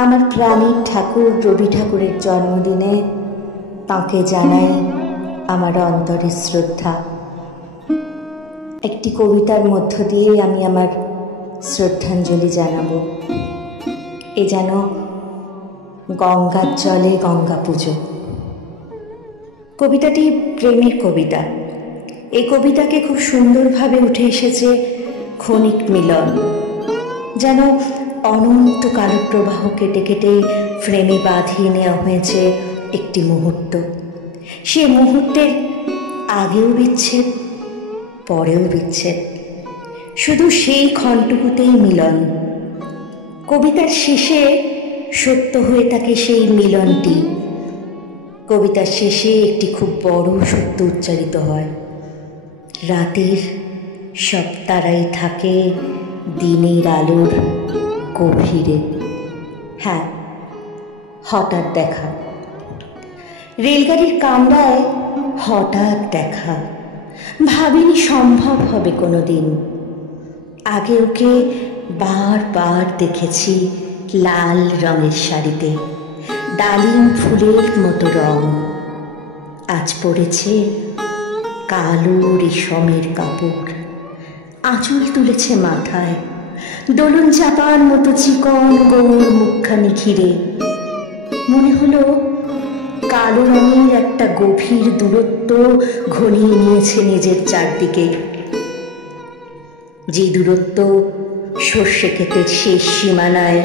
আমার প্রাণীর ঠাকুর রবি ঠাকুরের জন্মদিনে তাঁকে জানাই আমার অন্তরের শ্রদ্ধা। একটি কবিতার মধ্য দিয়ে আমি আমার শ্রদ্ধাঞ্জলি জানাব। এ যেন গঙ্গার জলে গঙ্গা পুজো। কবিতাটি প্রেমের কবিতা। এই কবিতাকে খুব সুন্দরভাবে উঠে এসেছে ক্ষণিক মিলন, যেন অনন্ত কালপ্রবাহ কেটে কেটে ফ্রেমে বাঁধিয়ে নেওয়া হয়েছে একটি মুহূর্ত। সে মুহূর্তের আগেও বিচ্ছেদ, পরেও বিচ্ছেদ, শুধু সেই ক্ষণটুকুতেই মিলন। কবিতার শেষে সত্য হয়ে থাকে সেই মিলনটি। কবিতার শেষে একটি খুব বড় সত্য উচ্চারিত হয়, রাতের সব তারাই থাকে দিনের আলোর গভীরে। হ্যাঁ, হঠাৎ দেখা, রেলগাড়ির কামরায় হঠাৎ দেখা। ভাবিনি সম্ভব হবে কোনো দিন। আগে ওকে বারবার দেখেছি লাল রঙের শাড়িতে, ডালিম ফুলের মতো রং। আজ পড়েছে কালো রেশমের কাপড়, আঁচল তুলেছে মাথায়, দোলন চাপার মতো চিকন গৌর মুখখানি ঘিরে। মনে হলো কালো রঙের একটা গভীর দূরত্ব ঘনিয়ে নিয়েছে নিজের চারদিকে। যে দূরত্ব সর্ষে ক্ষেতের শেষ সীমানায়,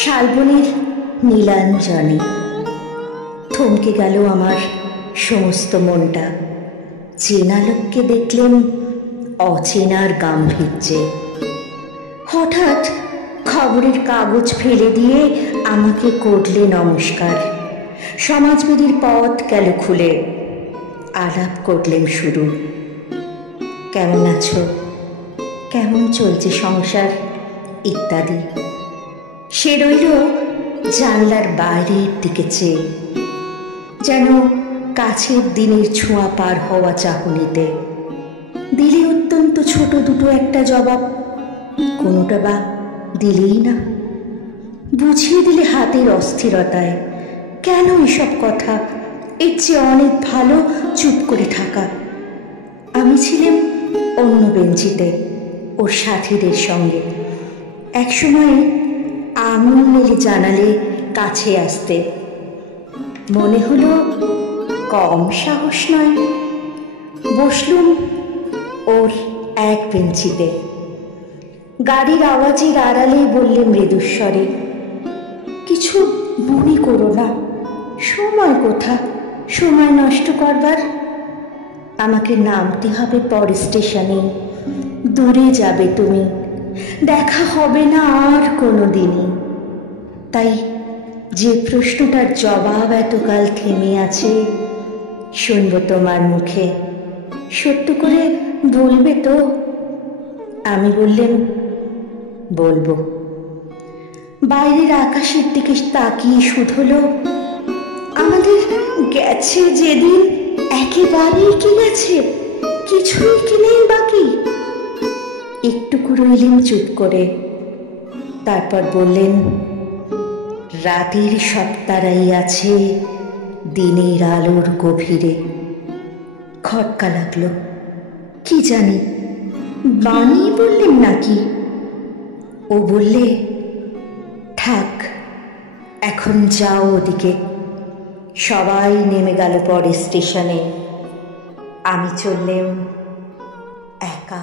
শালবনের নীলাঞ্জনে। থমকে গেল আমার সমস্ত মনটা। চেনা লোককে দেখলেন অচেনার গাম্ভীর্যে। হঠাৎ খবরের কাগজ ফেলে দিয়ে আমাকে করলে নমস্কার। সমাজবিধির পথ গেল খুলে, আলাপ করলেন শুরু। কেমন আছো, কেমন চলছে সংসার ইত্যাদি। সে রইল জানলার বাইরের দিকে চেয়ে, যেন কাছের দিনের ছোঁয়া পার হওয়া চাহনিতে। দিলে অত্যন্ত ছোট দুটো একটা জবাব, কোনোটা বা দিলেই না। বুঝিয়ে দিলে হাতের অস্থিরতায়, কেন এসব কথা, এর চেয়ে অনেক ভালো চুপ করে থাকা। আমি ছিলাম অন্য বেঞ্চিতে ওর সাথীদের সঙ্গে। একসময় আঙুল মেলে জানালে কাছে আসতে, মনে হলো কম সাহস নয়। বসলুম ওর এক বেঞ্চিতে। গাড়ির আওয়াজের আড়ালেই বললে মৃদুস্বরে, কিছু মনে করো না, সময় কোথা সময় নষ্ট করবার। আমাকে নামতে হবে পরে স্টেশনে, দূরে যাবে তুমি, দেখা হবে না আর কোনো দিনই। তাই যে প্রশ্নটার জবাব এতকাল থেমে আছে, শুনব তোমার মুখে, সত্য করে বলবে তো? আমি বললেন, বলবো। বাইরের আকাশের দিকে তাকিয়ে শুধলো, আমাদের গেছে যেদিন একেবারেই কি গেছে, কিছুই কি নেই বাকি। একটুকু রইলেন চুপ করে, তারপর বললেন, রাতের সব তারাই আছে দিনের আলোর গভীরে। খটকা লাগলো, কি জানি বাণী বললেন নাকি। ও বললে, থাক এখন যাও ওদিকে। সবাই নেমে গেল পরে স্টেশনে, আমি চললেম একা।